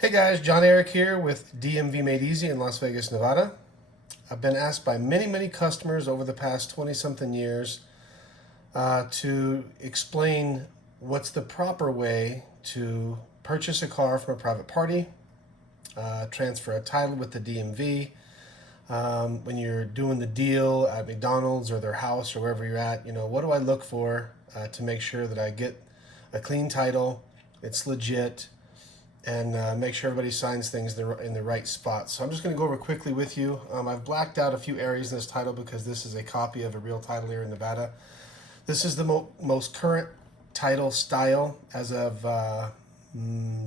Hey guys, Johneric here with DMV Made Easy in Las Vegas, Nevada. I've been asked by many customers over the past 20 something years to explain what's the proper way to purchase a car from a private party, transfer a title with the DMV. When you're doing the deal at McDonald's or their house or wherever you're at, what do I look for to make sure that I get a clean title, it's legit, and make sure everybody signs things in the right spot. So I'm just going to go over quickly with you. I've blacked out a few areas in this title because this is a copy of a real title here in Nevada. This is the most current title style as of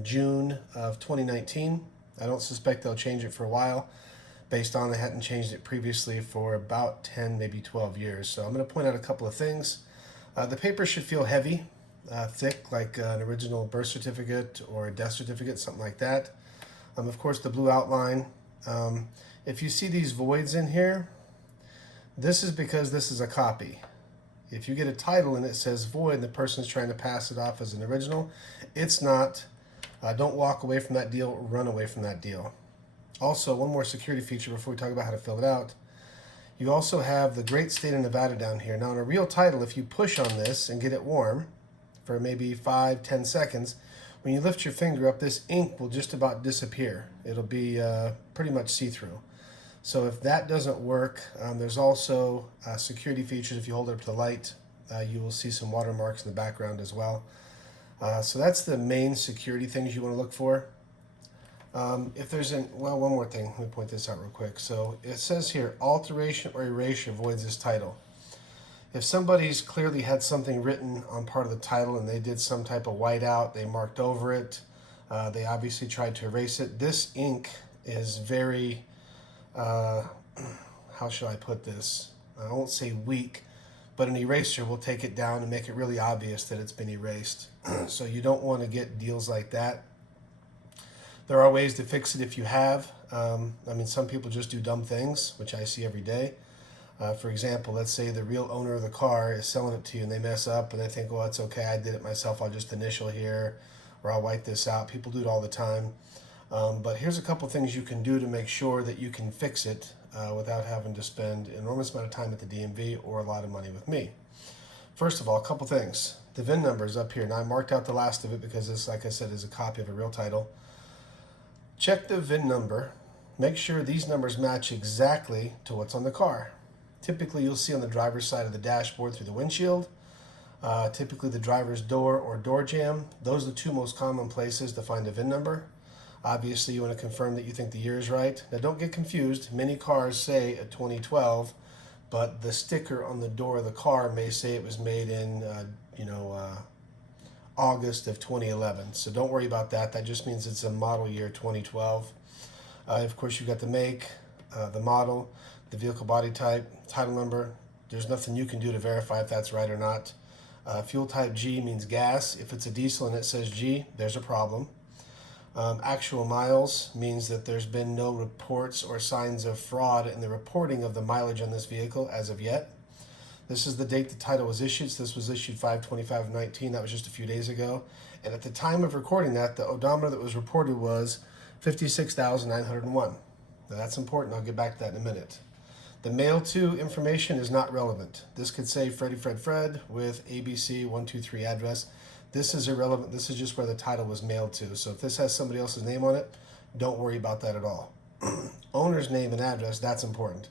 June of 2019. I don't suspect they'll change it for a while based on they hadn't changed it previously for about 10, maybe 12 years. So I'm going to point out a couple of things. The paper should feel heavy. Thick, like an original birth certificate or a death certificate, something like that. Of course, the blue outline. If you see these voids in here, this is because this is a copy. If you get a title and it says void and the person's trying to pass it off as an original, it's not. Don't walk away from that deal, run away from that deal. Also, one more security feature before we talk about how to fill it out. You also have the great state of Nevada down here. Now, in a real title, if you push on this and get it warm, for maybe 5-10 seconds, when you lift your finger up, this ink will just about disappear. It'll be pretty much see-through. So if that doesn't work, there's also security features. If you hold it up to the light, you will see some watermarks in the background as well. So that's the main security things you want to look for. If there's one more thing, let me point this out real quick. So it says here, alteration or erasure voids this title. If somebody's clearly had something written on part of the title and they did some type of whiteout, they marked over it, they obviously tried to erase it. This ink is very, how shall I put this? I won't say weak, but an eraser will take it down and make it really obvious that it's been erased. So you don't want to get deals like that. There are ways to fix it if you have. Some people just do dumb things, which I see every day. For example, let's say the real owner of the car is selling it to you and they mess up and they think, well, it's okay, I did it myself, I'll just initial here, or I'll wipe this out. People do it all the time. But here's a couple things you can do to make sure that you can fix it without having to spend an enormous amount of time at the DMV or a lot of money with me. First of all, a couple things. The VIN number is up here. Now I marked out the last of it because this, like I said, is a copy of a real title. Check the VIN number. Make sure these numbers match exactly to what's on the car. Typically, you'll see on the driver's side of the dashboard through the windshield. Typically, the driver's door or door jamb. Those are the two most common places to find a VIN number. Obviously, you want to confirm that you think the year is right. Now, don't get confused. Many cars say a 2012, but the sticker on the door of the car may say it was made in, August of 2011. So don't worry about that. That just means it's a model year 2012. Of course, you've got the make, the model, the vehicle body type, title number. There's nothing you can do to verify if that's right or not. Fuel type G means gas. If it's a diesel and it says G, there's a problem. Actual miles means that there's been no reports or signs of fraud in the reporting of the mileage on this vehicle as of yet. This is the date the title was issued. So this was issued 5/25/19. That was just a few days ago. And at the time of recording that, the odometer that was reported was 56,901. Now that's important. I'll get back to that in a minute. The mail to information is not relevant. This could say Freddie Fred Fred with ABC 123 address. This is irrelevant. This is just where the title was mailed to. So if this has somebody else's name on it, don't worry about that at all. Owner's name and address, that's important.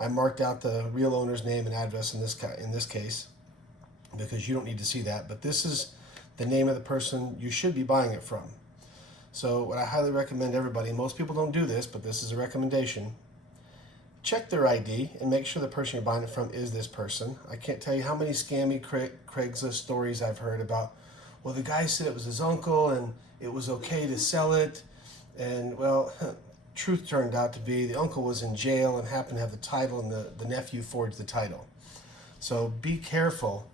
I marked out the real owner's name and address in this case because you don't need to see that. But this is the name of the person you should be buying it from. So what I highly recommend everybody, most people don't do this, but this is a recommendation. Check their ID and make sure the person you're buying it from is this person. I can't tell you how many scammy Craigslist stories I've heard about, well, the guy said it was his uncle and it was okay to sell it. And, well, truth turned out to be the uncle was in jail and happened to have the title and the nephew forged the title. So be careful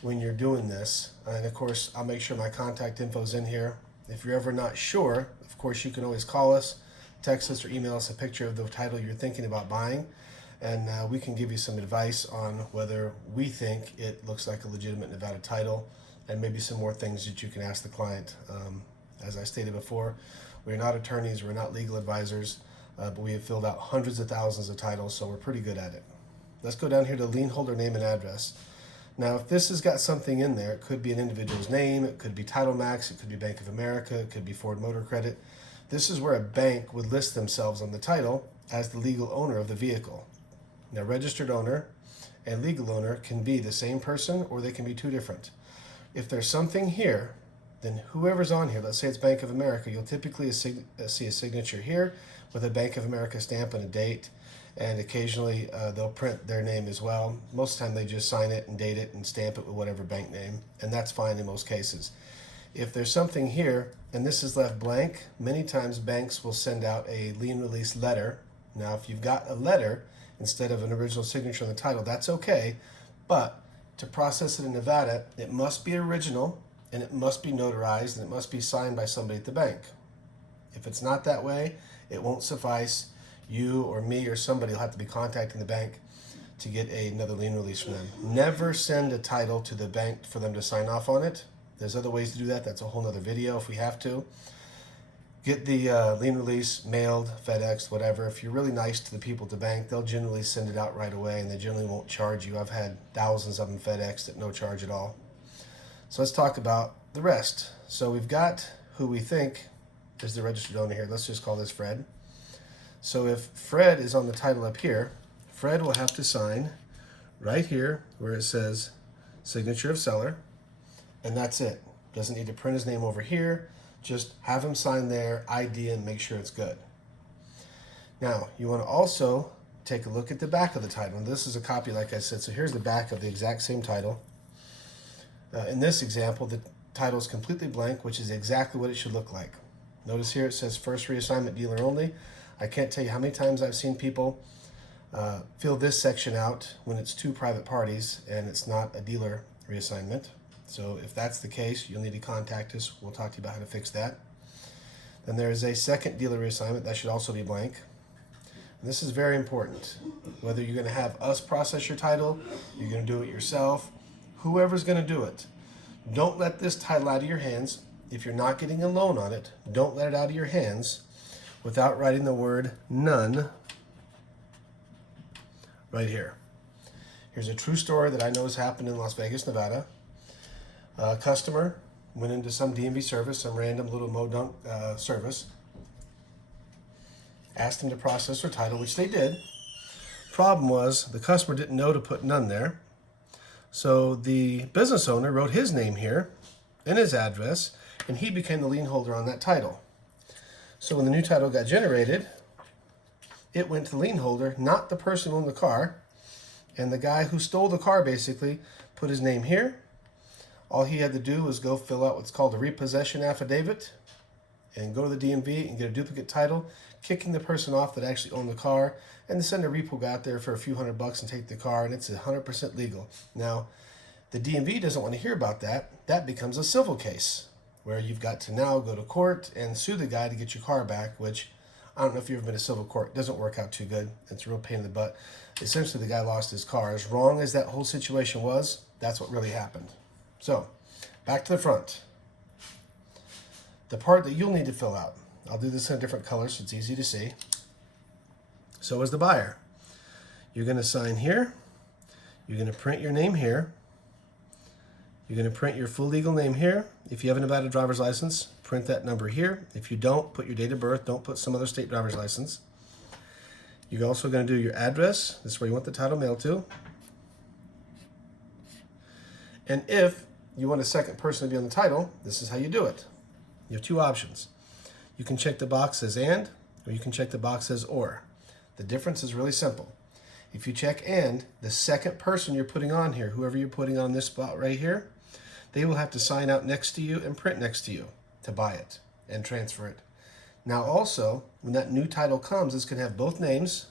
when you're doing this. And, of course, I'll make sure my contact info is in here. If you're ever not sure, of course, you can always call us, text us, or email us a picture of the title you're thinking about buying, and we can give you some advice on whether we think it looks like a legitimate Nevada title, and maybe some more things that you can ask the client As I stated before, we're not attorneys, we're not legal advisors, but we have filled out hundreds of thousands of titles, so we're pretty good at it. Let's go down here to lien holder name and address. Now, if this has got something in there, it could be an individual's name, it could be Title Max, it could be Bank of America, it could be Ford Motor Credit. This is where a bank would list themselves on the title as the legal owner of the vehicle. Now, registered owner and legal owner can be the same person, or they can be two different. If there's something here, then whoever's on here, let's say it's Bank of America, you'll typically see a signature here with a Bank of America stamp and a date, and occasionally they'll print their name as well. Most of the time they just sign it and date it and stamp it with whatever bank name, and that's fine in most cases. If there's something here and this is left blank, many times banks will send out a lien release letter. Now, if you've got a letter instead of an original signature on the title, that's okay, but to process it in Nevada, it must be original and it must be notarized and it must be signed by somebody at the bank. If it's not that way, it won't suffice. You or me or somebody will have to be contacting the bank to get another lien release from them. Never send a title to the bank for them to sign off on it. There's other ways to do that. That's a whole nother video if we have to. Get the lien release mailed, FedEx, whatever. If you're really nice to the people at the bank, they'll generally send it out right away and they generally won't charge you. I've had thousands of them FedExed at no charge at all. So let's talk about the rest. So we've got who we think is the registered owner here. Let's just call this Fred. So if Fred is on the title up here, Fred will have to sign right here where it says signature of seller, and that's it. Doesn't need to print his name over here. Just have him sign there, ID, and make sure it's good. Now, you want to also take a look at the back of the title. And this is a copy, like I said, so here's the back of the exact same title. In this example, the title is completely blank, which is exactly what it should look like. Notice here it says first reassignment dealer only. I can't tell you how many times I've seen people fill this section out when it's two private parties and it's not a dealer reassignment. So if that's the case, you'll need to contact us. We'll talk to you about how to fix that. Then there is a second dealer reassignment. That should also be blank. And this is very important. Whether you're going to have us process your title, you're going to do it yourself, whoever's going to do it. Don't let this title out of your hands. If you're not getting a loan on it, don't let it out of your hands without writing the word none right here. Here's a true story that I know has happened in Las Vegas, Nevada. A customer went into some DMV service, some random little mo-dunk service, asked them to process their title, which they did. Problem was the customer didn't know to put none there. So the business owner wrote his name here and his address, and he became the lien holder on that title. So when the new title got generated, it went to the lien holder, not the person who owned the car. And the guy who stole the car basically put his name here. All he had to do was go fill out what's called a repossession affidavit and go to the DMV and get a duplicate title, kicking the person off that actually owned the car, and to send a repo guy out there for a few $100 and take the car, and it's 100% legal. Now, the DMV doesn't want to hear about that. That becomes a civil case where you've got to now go to court and sue the guy to get your car back, which I don't know if you've ever been to civil court. It doesn't work out too good. It's a real pain in the butt. Essentially, the guy lost his car. As wrong as that whole situation was, that's what really happened. So, back to the front. The part that you'll need to fill out. I'll do this in a different color so it's easy to see. So is the buyer. You're going to sign here. You're going to print your name here. You're going to print your full legal name here. If you have a Nevada driver's license, print that number here. If you don't, put your date of birth. Don't put some other state driver's license. You're also going to do your address. This is where you want the title mailed to. And if you want a second person to be on the title, this is how you do it. You have two options. You can check the box as and, or you can check the box as or. The difference is really simple. If you check and, the second person you're putting on here, whoever you're putting on this spot right here, they will have to sign out next to you and print next to you to buy it and transfer it. Now also, when that new title comes, it's going to have both names.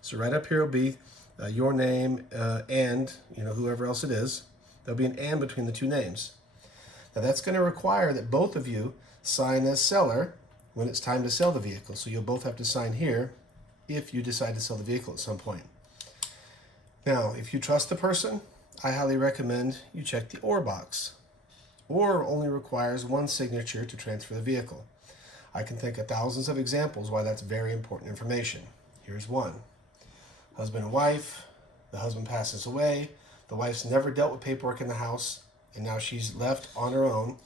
So right up here will be your name and whoever else it is. There'll be an and between the two names. Now that's going to require that both of you sign as seller when it's time to sell the vehicle. So you'll both have to sign here if you decide to sell the vehicle at some point. Now, if you trust the person, I highly recommend you check the or box. or only requires one signature to transfer the vehicle. I can think of thousands of examples why that's very important information. Here's one. Husband and wife, the husband passes away, the wife's never dealt with paperwork in the house, and now she's left on her own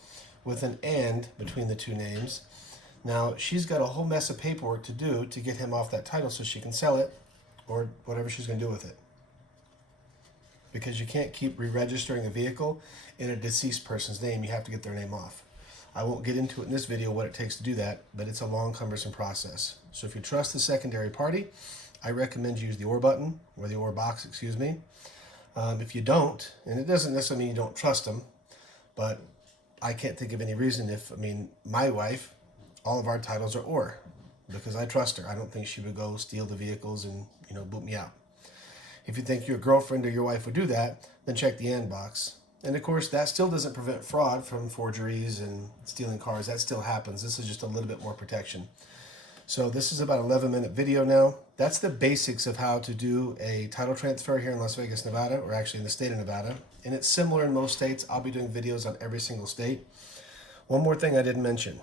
with an "and" between the two names. Now she's got a whole mess of paperwork to do to get him off that title so she can sell it or whatever she's going to do with it. Because you can't keep re-registering a vehicle in a deceased person's name. You have to get their name off. I won't get into it in this video what it takes to do that, but it's a long, cumbersome process. So if you trust the secondary party, I recommend you use the OR button, or the OR box, excuse me. If you don't, and it doesn't necessarily mean you don't trust them, but I can't think of any reason my wife, all of our titles are OR, because I trust her. I don't think she would go steal the vehicles and, boot me out. If you think your girlfriend or your wife would do that, then check the "and" box. And of course, that still doesn't prevent fraud from forgeries and stealing cars. That still happens. This is just a little bit more protection. So this is about an 11-minute video now. That's the basics of how to do a title transfer here in Las Vegas, Nevada, or actually in the state of Nevada. And it's similar in most states. I'll be doing videos on every single state. One more thing I didn't mention.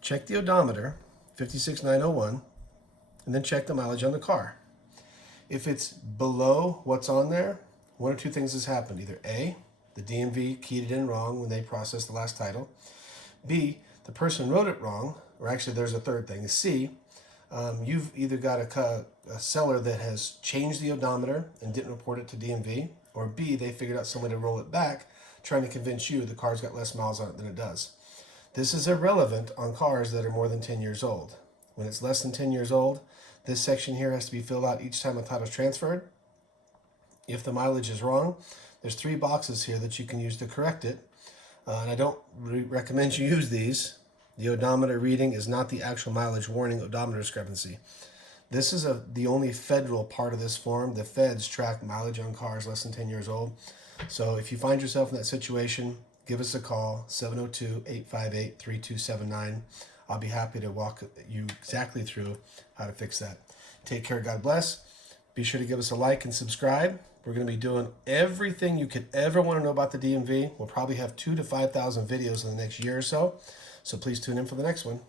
Check the odometer, 56901, and then check the mileage on the car. If it's below what's on there, one or two things has happened. Either A, the DMV keyed it in wrong when they processed the last title. B, the person wrote it wrong, or actually there's a third thing. C, you've either got a seller that has changed the odometer and didn't report it to DMV, or B, they figured out some way to roll it back, trying to convince you the car's got less miles on it than it does. This is irrelevant on cars that are more than 10 years old. When it's less than 10 years old, this section here has to be filled out each time a title is transferred. If the mileage is wrong, there's 3 boxes here that you can use to correct it. And I don't recommend you use these. The odometer reading is not the actual mileage warning odometer discrepancy. This is the only federal part of this form. The feds track mileage on cars less than 10 years old. So if you find yourself in that situation, give us a call, 702-858-3279. I'll be happy to walk you exactly through how to fix that. Take care. God bless. Be sure to give us a like and subscribe. We're going to be doing everything you could ever want to know about the DMV. We'll probably have 2,000 to 5,000 videos in the next year or so. So please tune in for the next one.